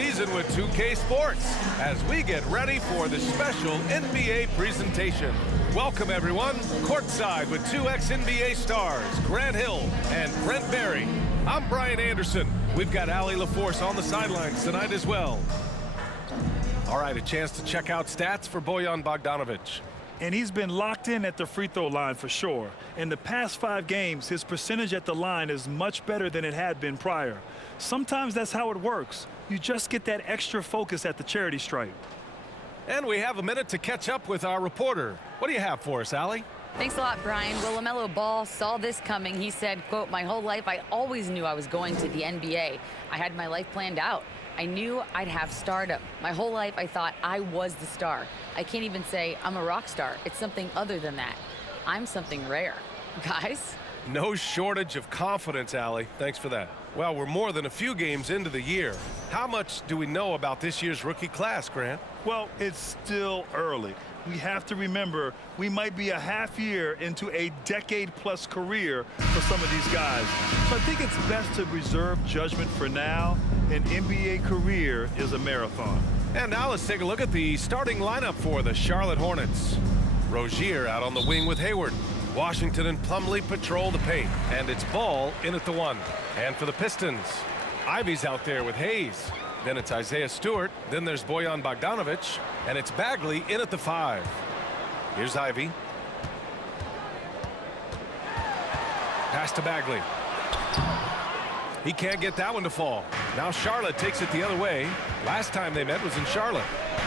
season with 2K Sports as we get ready for the special NBA presentation. Welcome, everyone, courtside with two ex-NBA stars, Grant Hill and Brent Barry. I'm Brian Anderson. We've got Allie LaForce on the sidelines tonight as well. All right, a chance to check out stats for Bojan Bogdanovic. And he's been locked in at the free throw line for sure. In the past 5 games, his percentage at the line is much better than it had been prior. Sometimes that's how it works. You just get that extra focus at the charity stripe. And we have a minute to catch up with our reporter. What do you have for us, Allie? Thanks a lot, Brian. Well, LaMelo Ball saw this coming. He said, quote, "My whole life I always knew I was going to the NBA. I had my life planned out. I knew I'd have stardom. My whole life I thought I was the star. I can't even say I'm a rock star. It's something other than that. I'm something rare." Guys? No shortage of confidence, Allie. Thanks for that. Well, we're more than a few games into the year. How much do we know about this year's rookie class, Grant? Well, it's still early. We have to remember we might be a half year into a decade-plus career for some of these guys. So I think it's best to reserve judgment for now. An NBA career is a marathon. And now let's take a look at the starting lineup for the Charlotte Hornets. Rozier out on the wing with Hayward. Washington and Plumlee patrol the paint. And it's Ball in at the 1. And for the Pistons, Ivy's out there with Hayes. Then it's Isaiah Stewart. Then there's Bojan Bogdanovic. And it's Bagley in at the 5. Here's Ivy. Pass to Bagley. He can't get that one to fall. Now Charlotte takes it the other way. Last time they met was in Charlotte.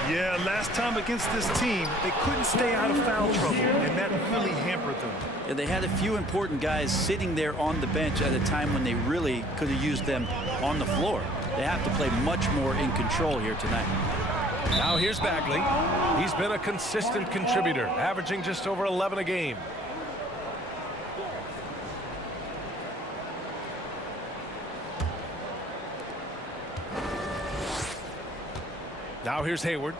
Yeah, last time against this team, they couldn't stay out of foul trouble, and that really hampered them. Yeah, they had a few important guys sitting there on the bench at a time when they really could have used them on the floor. They have to play much more in control here tonight. Now here's Bagley. He's been a consistent contributor, averaging just over 11 a game. Now here's Hayward.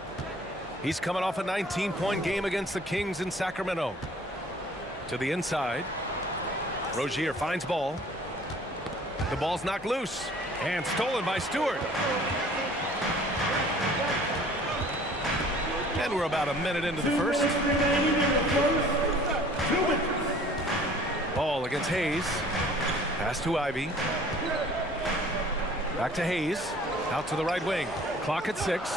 He's coming off a 19-point game against the Kings in Sacramento. To the inside. Rozier finds Ball. The ball's knocked loose and stolen by Stewart. And we're about a minute into the first. Ball against Hayes. Pass to Ivy. Back to Hayes. Out to the right wing. Clock at 6.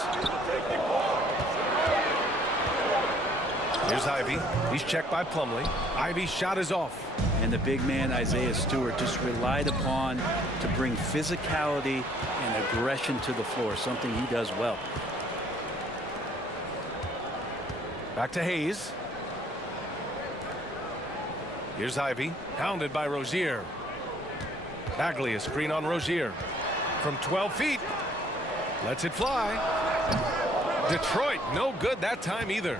Here's Ivy. He's checked by Plumlee. Ivy's shot is off. And the big man, Isaiah Stewart, just relied upon to bring physicality and aggression to the floor, something he does well. Back to Hayes. Here's Ivy. Hounded by Rozier. Bagley, a screen on Rozier. From 12 feet. Lets it fly. Detroit, no good that time either.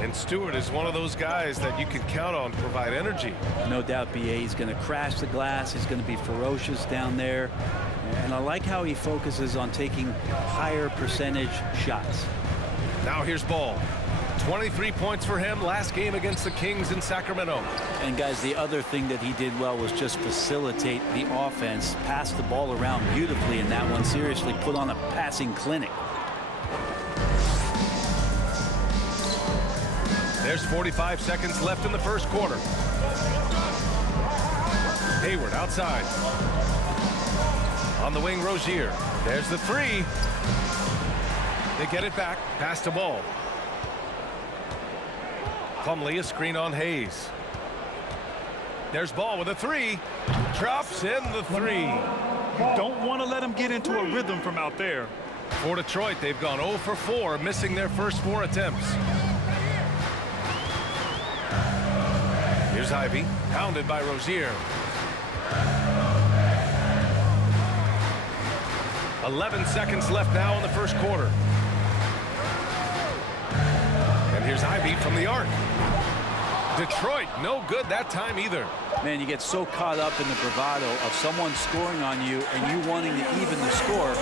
And Stewart is one of those guys that you can count on to provide energy. No doubt, B.A. He's going to crash the glass. He's going to be ferocious down there. And I like how he focuses on taking higher percentage shots. Now here's Ball. 23 points for him last game against the Kings in Sacramento. And guys, the other thing that he did well was just facilitate the offense, pass the ball around beautifully in that one. Seriously put on a passing clinic. There's 45 seconds left in the first quarter. Hayward outside. On the wing, Rozier. There's the 3. They get it back. Pass to Ball. Plumlee, a screen on Hayes. There's Ball with a 3. Drops in the 3. You don't want to let him get into a rhythm from out there. For Detroit, they've gone 0 for 4, missing their first 4 attempts. Here's Ivy, pounded by Rozier. 11 seconds left now in the first quarter. And here's Ivy from the arc. Detroit, no good that time either. Man, you get so caught up in the bravado of someone scoring on you and you wanting to even the score.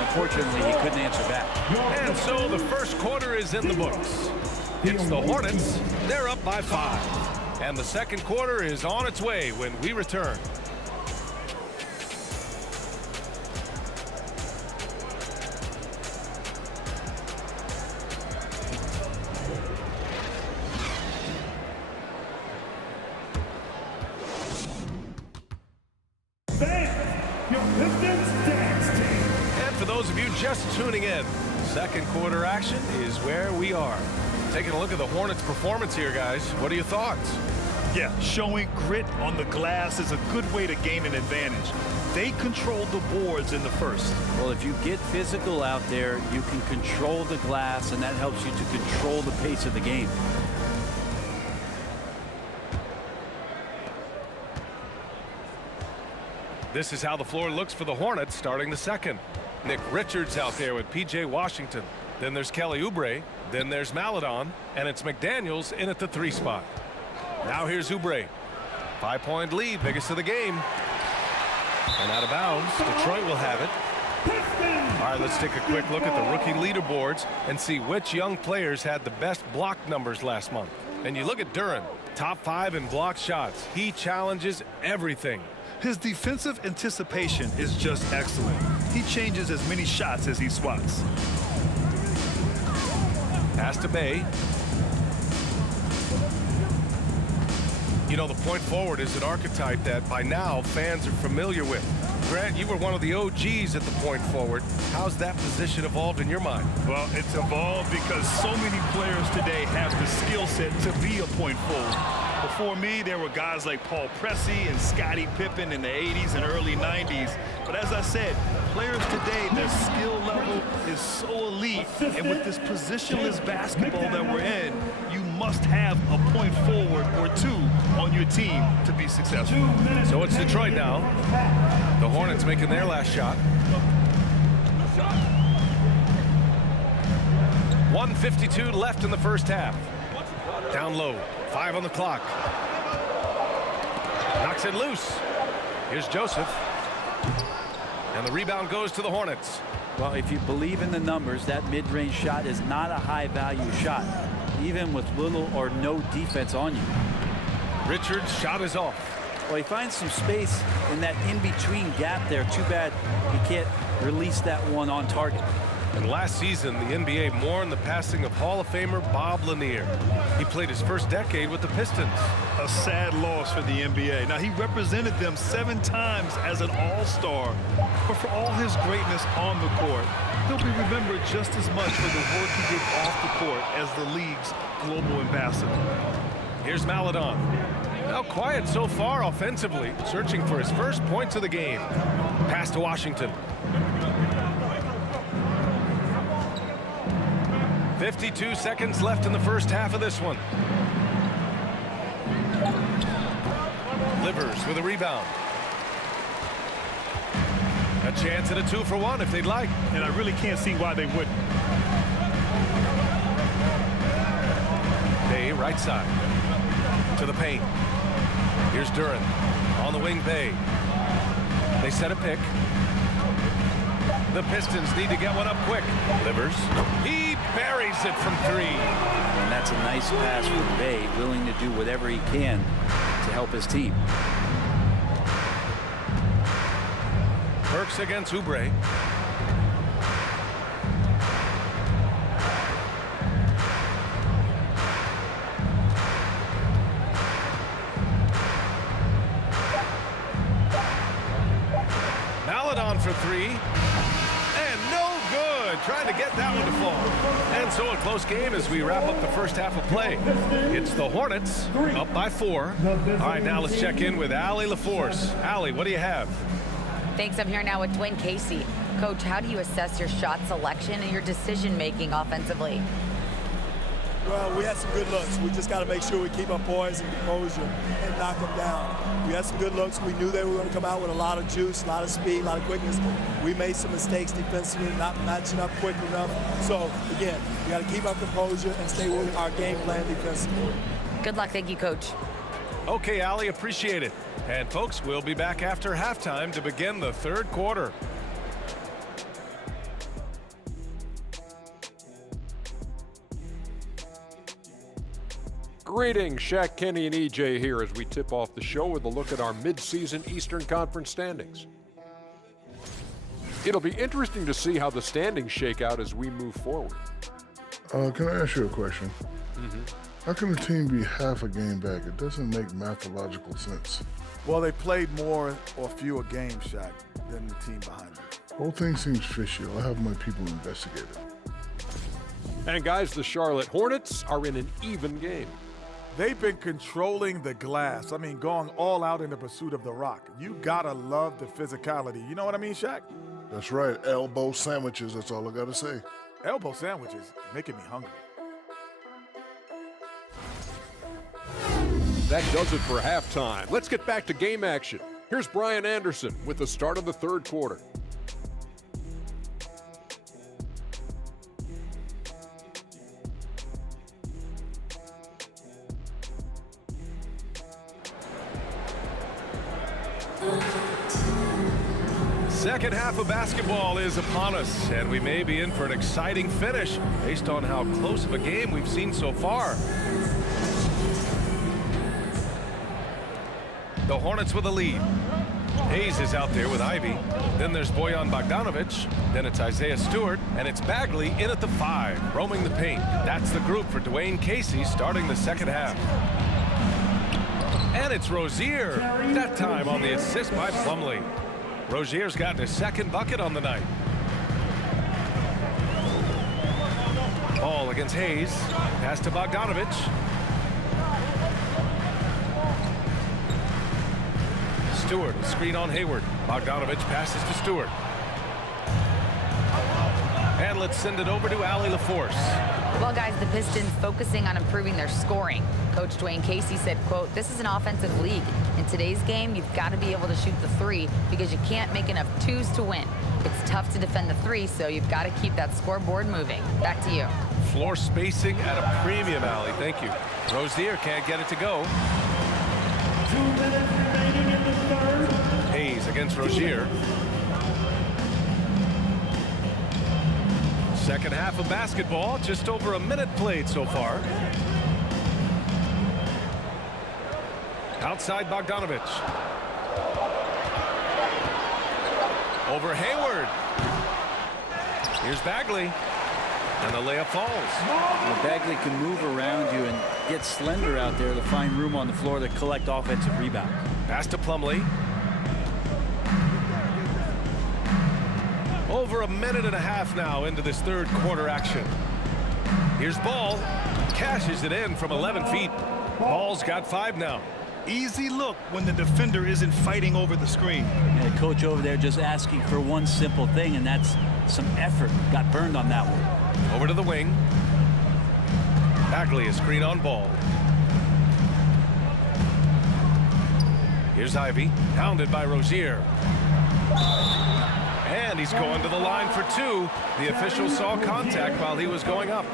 Unfortunately, he couldn't answer back. And so the first quarter is in the books. It's the Hornets. They're up by 5. And the second quarter is on its way when we return. And for those of you just tuning in, second quarter action is where we are. Taking a look at the Hornets' performance here, guys. What are your thoughts? Yeah, showing grit on the glass is a good way to gain an advantage. They controlled the boards in the first. Well, if you get physical out there, you can control the glass, and that helps you to control the pace of the game. This is how the floor looks for the Hornets starting the second. Nick Richards out there with P.J. Washington. Then there's Kelly Oubre. Then there's Maledon. And it's McDaniels in at the 3 spot. Now here's Oubre. 5-point lead, biggest of the game. And out of bounds, Detroit will have it. All right, let's take a quick look at the rookie leaderboards and see which young players had the best block numbers last month. And you look at Duren, top 5 in block shots. He challenges everything. His defensive anticipation is just excellent. He changes as many shots as he swats. Pass to Bay. You know, the point forward is an archetype that by now fans are familiar with. Grant, you were one of the OGs at the point forward. How's that position evolved in your mind? Well, it's evolved because so many players today have the skill set to be a point forward. Before me, there were guys like Paul Pressey and Scottie Pippen in the 80s and early 90s. But as I said, players today, their skill level is so elite. And with this positionless basketball that we're in, you must have a point forward or 2 on your team to be successful. So it's Detroit now. The Hornets making their last shot. 1:52 left in the first half. Down low, 5 on the clock. Knocks it loose. Here's Joseph. And the rebound goes to the Hornets. Well, if you believe in the numbers, that mid-range shot is not a high-value shot, even with little or no defense on you. Richards' shot is off. Well, he finds some space in that in-between gap there. Too bad he can't release that one on target. And last season, the NBA mourned the passing of Hall of Famer Bob Lanier. He played his first decade with the Pistons. A sad loss for the NBA. Now, he represented them 7 times as an all-star. But for all his greatness on the court, he'll be remembered just as much for the work he did off the court as the league's global ambassador. Here's Maledon. Now quiet so far offensively, searching for his first points of the game. Pass to Washington. 52 seconds left in the first half of this one. Livers with a rebound. A chance at a 2-for-1 if they'd like. And I really can't see why they wouldn't. Bay right side. To the paint. Here's Duren. On the wing, Bay. They set a pick. The Pistons need to get one up quick. Livers. He buries it from 3. And that's a nice pass from Bay, willing to do whatever he can to help his team. Burks against Oubre. Maledon for 3. And no good. Trying to get that one to fall. And so a close game as we wrap up the first half of play. It's the Hornets up by 4. All right, now let's check in with Allie LaForce. Allie, what do you have? Thanks. I'm here now with Dwayne Casey. Coach, how do you assess your shot selection and your decision-making offensively? Well, we had some good looks. We just got to make sure we keep our poise and composure and knock them down. We had some good looks. We knew they were going to come out with a lot of juice, a lot of speed, a lot of quickness. We made some mistakes defensively, not matching up quick enough. So, again, we got to keep our composure and stay with our game plan defensively. Good luck. Thank you, Coach. Okay, Allie, appreciate it. And, folks, we'll be back after halftime to begin the third quarter. Greetings, Shaq, Kenny, and EJ here as we tip off the show with a look at our mid-season Eastern Conference standings. It'll be interesting to see how the standings shake out as we move forward. Can I ask you a question? How can a team be half a game back? It doesn't make mathological sense. Well, they played more or fewer games, Shaq. than the team behind them. Whole thing seems fishy. I'll have my people investigate it. And guys, the Charlotte Hornets are in an even game. They've been controlling the glass. I mean, going all out in the pursuit of the rock. You gotta love the physicality. You know what I mean, Shaq? That's right. Elbow sandwiches. That's all I got to say. Elbow sandwiches making me hungry. That does it for halftime. Let's get back to game action. Here's Brian Anderson with the start of the third quarter. Second half of basketball is upon us, and we may be in for an exciting finish based on how close of a game we've seen so far. The Hornets with a lead. Hayes is out there with Ivy. Then there's Bojan Bogdanovic. Then it's Isaiah Stewart, and it's Bagley in at the 5, roaming the paint. That's the group for Dwayne Casey starting the second half. And it's Rozier, that time on the assist by Plumlee. Rozier's gotten his second bucket on the night. Ball against Hayes. Pass to Bogdanovic. Stewart, a screen on Hayward. Bogdanovic passes to Stewart. And let's send it over to Allie LaForce. Well, guys, the Pistons focusing on improving their scoring. Coach Dwayne Casey said, quote, "This is an offensive league. In today's game, you've got to be able to shoot the 3 because you can't make enough 2s to win. It's tough to defend the 3, so you've got to keep that scoreboard moving." Back to you. Floor spacing at a premium, Allie. Thank you. Rozier can't get it to go. 2 minutes remaining in the third. Hayes against Rozier. Second half of basketball, just over a minute played so far. Outside Bogdanovic. Over Hayward. Here's Bagley. And the layup falls. Well, Bagley can move around you and get slender out there to find room on the floor to collect offensive rebounds. Pass to Plumlee. Over a minute and a half now into this third quarter action. Here's Ball. Cashes it in from 11 feet. Ball's got 5 now. Easy look when the defender isn't fighting over the screen. And the coach over there just asking for one simple thing, and that's some effort. Got burned on that one. Over to the wing. Bagley, a screen on Ball. Here's Ivy, pounded by Rozier. And he's going to the line for 2. The official saw contact while he was going up.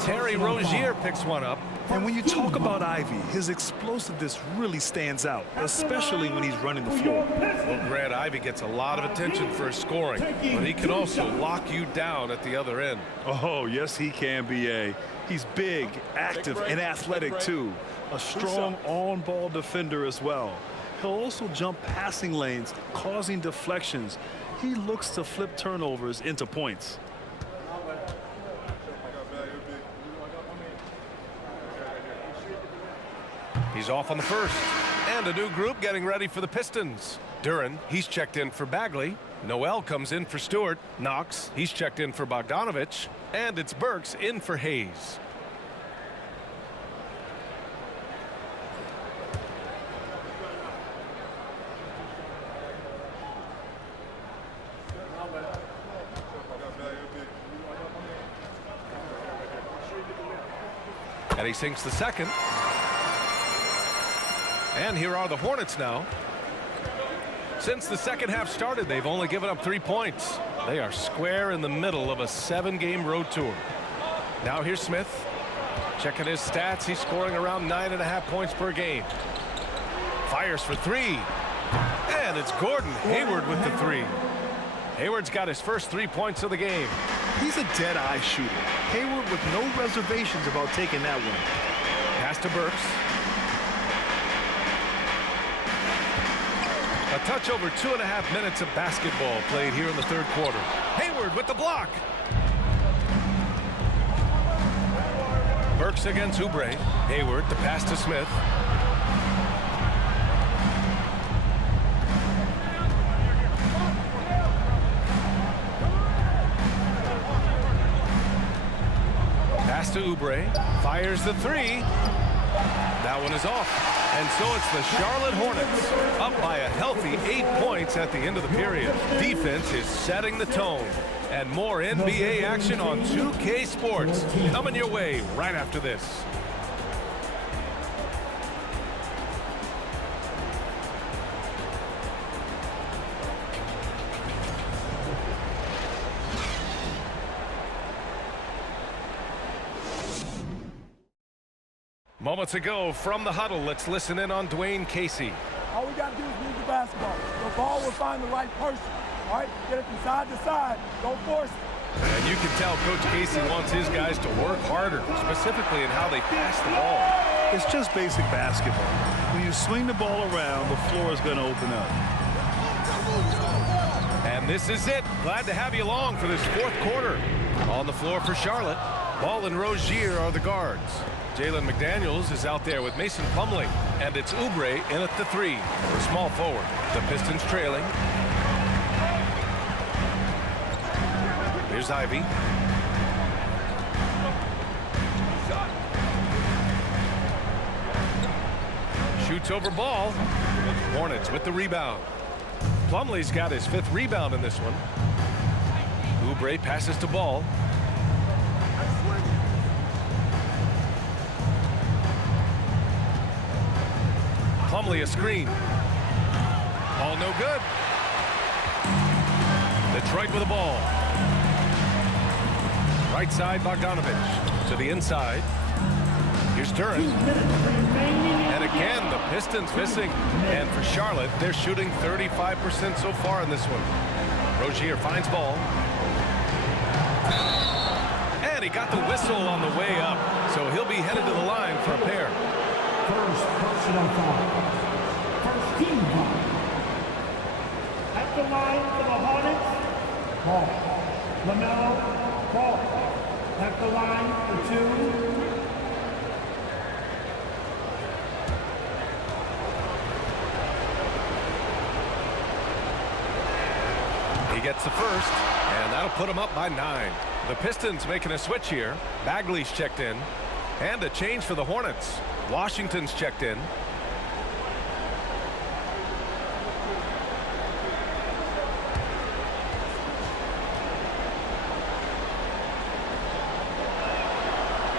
Terry Rozier picks one up. And when you talk about Ivy, his explosiveness really stands out, especially when he's running the floor. Well, Grant, Ivy gets a lot of attention for his scoring, but he can also lock you down at the other end. Oh, yes, he can, B.A. He's big, active, and athletic, too. A strong on-ball defender as well. He'll also jump passing lanes, causing deflections. He looks to flip turnovers into points. He's off on the first. And a new group getting ready for the Pistons. Duran, he's checked in for Bagley. Noel comes in for Stewart. Knox, he's checked in for Bogdanovic. And it's Burks in for Hayes. And he sinks the second. And here are the Hornets now. Since the second half started, they've only given up 3 points. They are square in the middle of a 7-game road tour. Now here's Smith. Checking his stats, he's scoring around 9.5 points per game. Fires for 3. And it's Gordon Hayward with the 3. Hayward's got his first 3 points of the game. He's a dead-eye shooter. Hayward with no reservations about taking that one. Pass to Burks. A touch over 2.5 minutes of basketball played here in the third quarter. Hayward with the block. Burks against Oubre. Hayward, the pass to Smith. Pass to Oubre. Fires the three. That one is off. And so it's the Charlotte Hornets up by a healthy 8 points at the end of the period. Defense is setting the tone. And more NBA action on 2K Sports coming your way right after this. Moments ago from the huddle, let's listen in on Dwayne Casey. All we got to do is move the basketball. The ball will find the right person. All right, get it from side to side. Don't force it. And you can tell Coach Casey wants his guys to work harder, specifically in how they pass the ball. It's just basic basketball. When you swing the ball around, the floor is going to open up. And this is it. Glad to have you along for this fourth quarter. On the floor for Charlotte, Ball and Rozier are the guards. Jalen McDaniels is out there with Mason Plumlee, and it's Oubre in at the three for small forward. The Pistons trailing. Here's Ivy. Shoots over Ball. Hornets with the rebound. Plumlee's got his 5th rebound in this one. Oubre passes to Ball. Plumlee a screen. Ball no good. Detroit with the ball. Right side, Bogdanovich. To the inside. Here's Duran. And again, the Pistons missing. And for Charlotte, they're shooting 35% so far in this one. Rozier finds Ball. And he got the whistle on the way up. So he'll be headed to the line for a pair. First personal foul. First team foul. At the line for the Hornets, Ball. LaMelo Ball. At the line for 2. He gets the first, and that'll put him up by 9. The Pistons making a switch here. Bagley's checked in. And a change for the Hornets. Washington's checked in.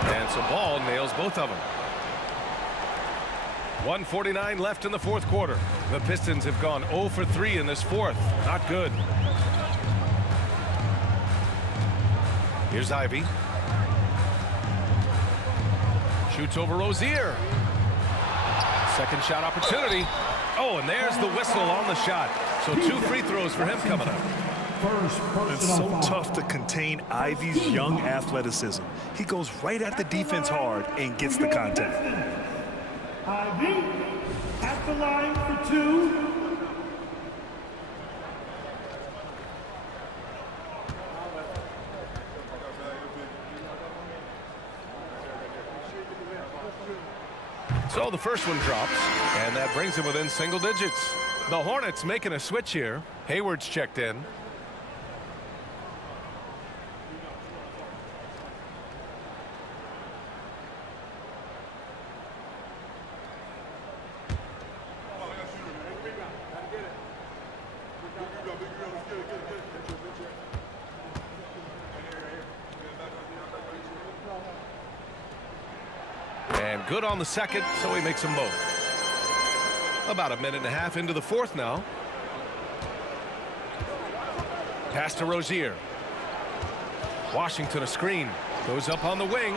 And so Ball nails both of them. 1:49 left in the fourth quarter. The Pistons have gone 0 for 3 in this fourth. Not good. Here's Ivy. Shoots over Rozier. Second shot opportunity. Oh, and there's the whistle on the shot. So 2 free throws for him coming up. It's so tough to contain Ivy's young athleticism. He goes right at the defense hard and gets the contact. Ivy at the line for 2. So the first one drops, and that brings him within single digits. The Hornets making a switch here. Hayward's checked in. And good on the second, so he makes them both. About a minute and a half into the fourth now. Pass to Rozier. Washington a screen. Goes up on the wing.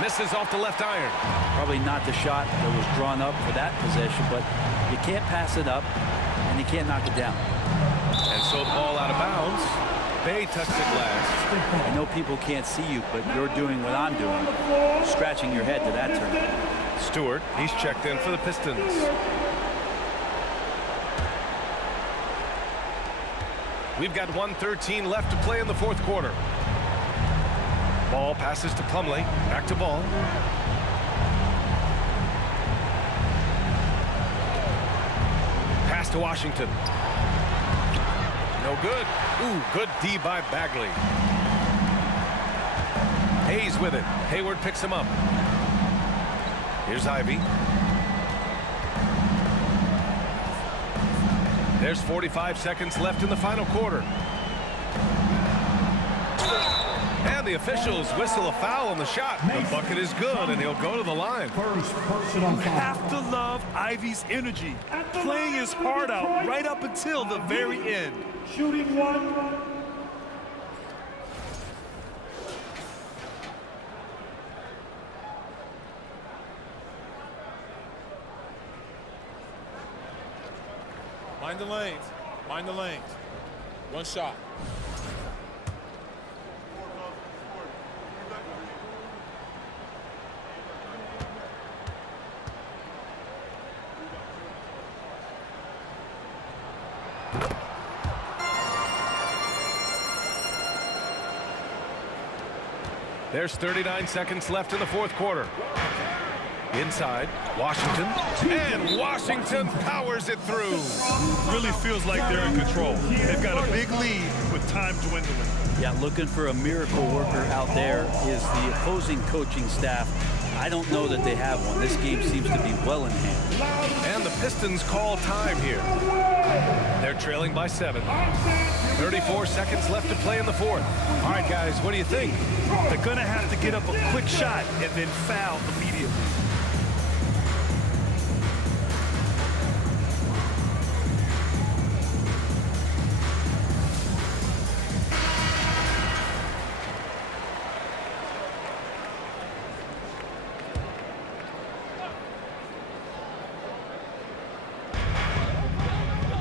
Misses off the left iron. Probably not the shot that was drawn up for that possession, but you can't pass it up, and you can't knock it down. And so the ball out of bounds. Bay touched it last. I know people can't see you, but you're doing what I'm doing, scratching your head to that turn. Stewart, he's checked in for the Pistons. We've got 1:13 left to play in the fourth quarter. Ball passes to Plumlee. Back to Ball. Pass to Washington. No good. Ooh, good D by Bagley. Hayes with it. Hayward picks him up. Here's Ivy. There's 45 seconds left in the final quarter. And the officials whistle a foul on the shot. The bucket is good, and he'll go to the line. You have to love Ivy's energy, playing his heart out right up until the very end. Shooting one. Mind the lanes. Mind the lanes. One shot. There's 39 seconds left in the fourth quarter. Inside, Washington, and Washington powers it through. Really feels like they're in control. They've got a big lead with time dwindling. Yeah, looking for a miracle worker out there is the opposing coaching staff. I don't know that they have one. This game seems to be well in hand. And the Pistons call time here. They're trailing by 7. 34 seconds left to play in the fourth. All right, guys, what do you think? They're going to have to get up a quick shot and then foul immediately.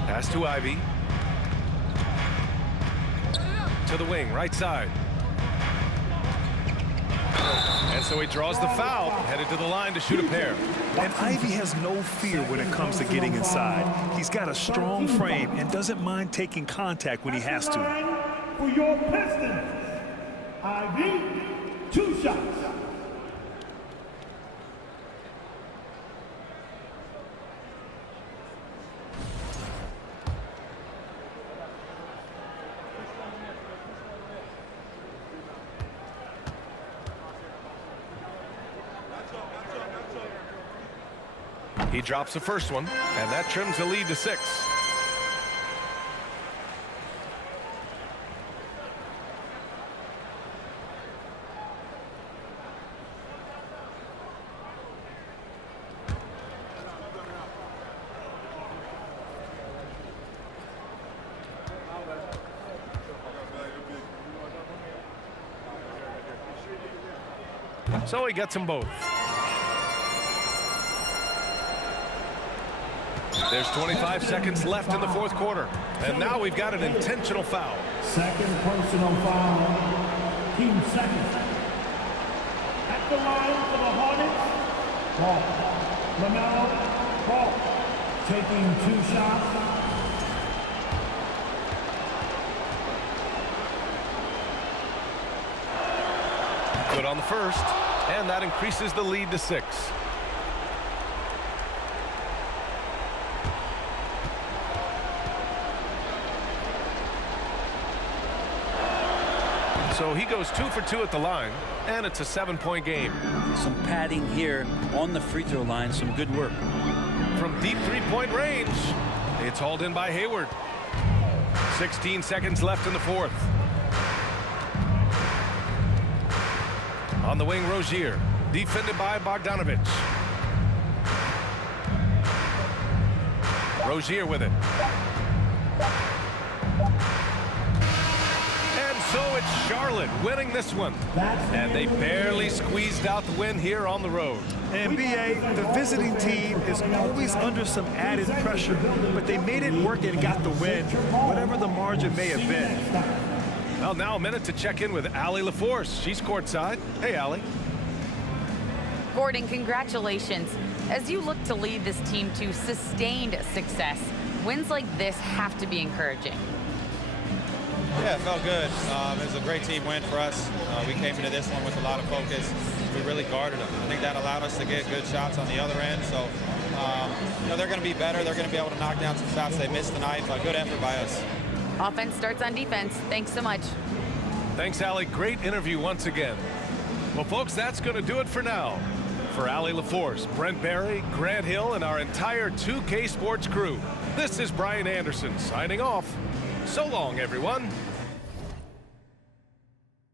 Pass to Ivy. To the wing, right side. And so he draws the foul, headed to the line to shoot a pair. And Ivy has no fear when it comes to getting inside. He's got a strong frame and doesn't mind taking contact when he has to. For your Pistons, Ivy, 2 shots. He drops the first one, and that trims the lead to 6. So he gets them both. There's 25 seconds left in the fourth quarter. And now we've got an intentional foul. Second personal foul. Team second. At the line for the Hornets, Ball. LaMelo Ball. Taking 2 shots. Good on the first. And that increases the lead to 6. So he goes 2 for 2 at the line, and it's a 7-point game. Some padding here on the free throw line. Some good work. From deep 3-point range, it's hauled in by Hayward. 16 seconds left in the fourth. On the wing, Rozier, defended by Bogdanovich. Rozier with it. So it's Charlotte winning this one. And they barely squeezed out the win here on the road. And BA, the visiting team is always under some added pressure, but they made it work and got the win, whatever the margin may have been. Well, now a minute to check in with Allie LaForce. She's courtside. Hey, Allie. Gordon, congratulations. As you look to lead this team to sustained success, wins like this have to be encouraging. Yeah, it felt good. It was a great team win for us. We came into this one with a lot of focus. We really guarded them. I think that allowed us to get good shots on the other end. So, they're going to be better. They're going to be able to knock down some shots they missed tonight. But good effort by us. Offense starts on defense. Thanks so much. Thanks, Allie. Great interview once again. Well, folks, that's going to do it for now. For Allie LaForce, Brent Barry, Grant Hill, and our entire 2K Sports crew, this is Brian Anderson signing off. So long, everyone.